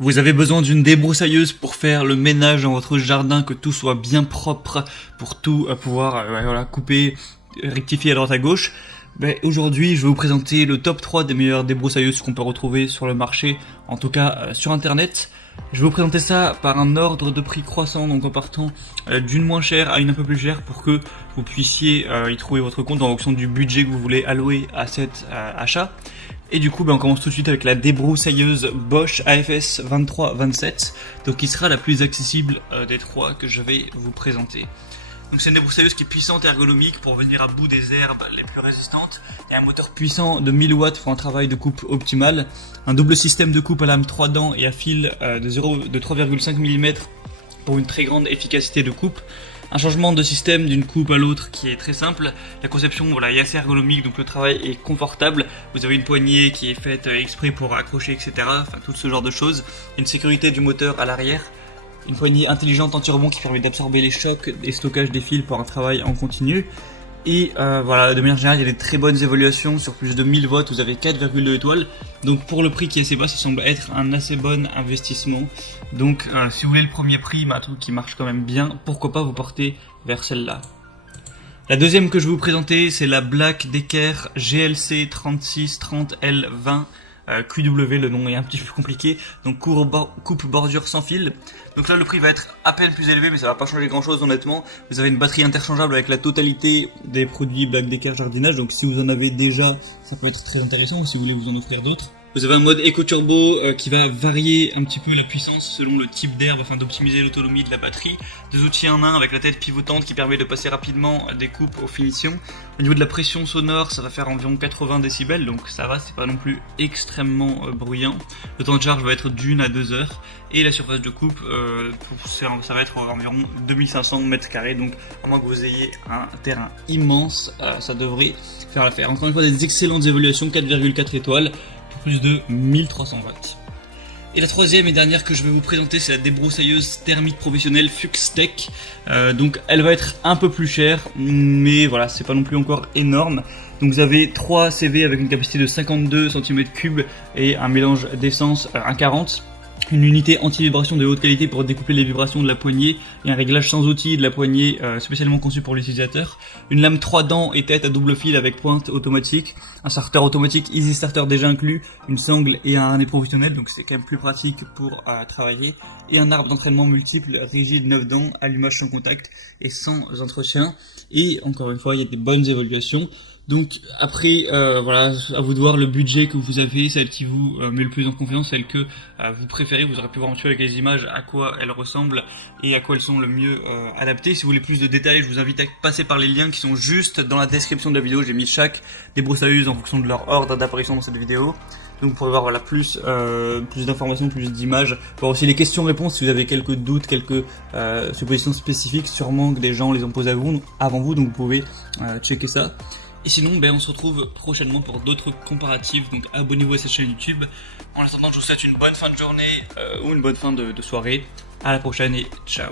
Vous avez besoin d'une débroussailleuse pour faire le ménage dans votre jardin, que tout soit bien propre, pour tout pouvoir voilà, couper, rectifier à droite à gauche. Aujourd'hui, je vais vous présenter le top 3 des meilleures débroussailleuses qu'on peut retrouver sur le marché, en tout cas sur internet. Je vais vous présenter ça par un ordre de prix croissant, donc en partant d'une moins chère à une un peu plus chère pour que vous puissiez y trouver votre compte en fonction du budget que vous voulez allouer à cet achat. Et du coup, on commence tout de suite avec la débroussailleuse Bosch AFS 2327, donc qui sera la plus accessible des trois que je vais vous présenter. Donc c'est une débroussailleuse qui est puissante et ergonomique pour venir à bout des herbes les plus résistantes. Il y a un moteur puissant de 1000 watts pour un travail de coupe optimal, un double système de coupe à lame 3 dents et à fil de 3,5 mm pour une très grande efficacité de coupe. Un changement de système d'une coupe à l'autre qui est très simple. La conception est assez ergonomique, donc le travail est confortable. Vous avez une poignée qui est faite exprès pour accrocher, etc. Enfin, tout ce genre de choses. Une sécurité du moteur à l'arrière. Une poignée intelligente anti-rebond qui permet d'absorber les chocs et stockage des fils pour un travail en continu. Et voilà, de manière générale, il y a des très bonnes évaluations sur plus de 1000 watts, vous avez 4,2 étoiles. Donc pour le prix qui est assez bas, ça semble être un assez bon investissement. Donc si vous voulez le premier prix, un truc qui marche quand même bien, pourquoi pas vous porter vers celle-là. La deuxième que je vais vous présenter, c'est la Black Decker GLC 3630L20. QW, le nom est un petit peu compliqué, donc coupe bordure sans fil. Donc là le prix va être à peine plus élevé, mais ça va pas changer grand chose honnêtement. Vous avez une batterie interchangeable avec la totalité des produits Black Decker jardinage, donc si vous en avez déjà, ça peut être très intéressant, ou si vous voulez vous en offrir d'autres. Vous avez un mode Eco Turbo qui va varier un petit peu la puissance selon le type d'herbe afin d'optimiser l'autonomie de la batterie. Deux outils en un avec la tête pivotante qui permet de passer rapidement des coupes aux finitions. Au niveau de la pression sonore, ça va faire environ 80 décibels, donc ça va, c'est pas non plus extrêmement bruyant. Le temps de charge va être d'1 à 2 heures. Et la surface de coupe, ça va être environ 2500 mètres carrés, donc à moins que vous ayez un terrain immense, ça devrait faire l'affaire. Encore une fois, des excellentes évaluations, 4,4 étoiles. Pour plus de 1300 watts. Et la troisième et dernière que je vais vous présenter, c'est la débroussailleuse thermique professionnelle Fuxtech. Donc elle va être un peu plus chère, mais voilà, c'est pas non plus encore énorme. Donc vous avez 3 CV avec une capacité de 52 cm3 et un mélange d'essence 1,40. Une unité anti-vibration de haute qualité pour découpler les vibrations de la poignée et un réglage sans outil de la poignée spécialement conçu pour l'utilisateur. Une lame 3 dents et tête à double fil avec pointe automatique. Un starter automatique Easy Starter déjà inclus. Une sangle et un harnais professionnel, donc c'est quand même plus pratique pour travailler. Et un arbre d'entraînement multiple rigide 9 dents, allumage sans contact et sans entretien. Et encore une fois, il y a des bonnes évaluations. Donc après, voilà, à vous de voir le budget que vous avez, celle qui vous met le plus en confiance, celle que vous préférez. Vous aurez pu voir un petit peu avec les images à quoi elles ressemblent et à quoi elles sont le mieux adaptées. Si vous voulez plus de détails, je vous invite à passer par les liens qui sont juste dans la description de la vidéo. J'ai mis chaque débroussailleuse en fonction de leur ordre d'apparition dans cette vidéo. Donc pour voir voilà, plus d'informations, plus d'images, voir aussi les questions-réponses si vous avez quelques doutes, quelques suppositions spécifiques, sûrement que des gens les ont posées avant vous, donc vous pouvez checker ça. Et sinon, on se retrouve prochainement pour d'autres comparatifs, donc abonnez-vous à cette chaîne YouTube. En attendant, je vous souhaite une bonne fin de journée ou une bonne fin de soirée. À la prochaine et ciao.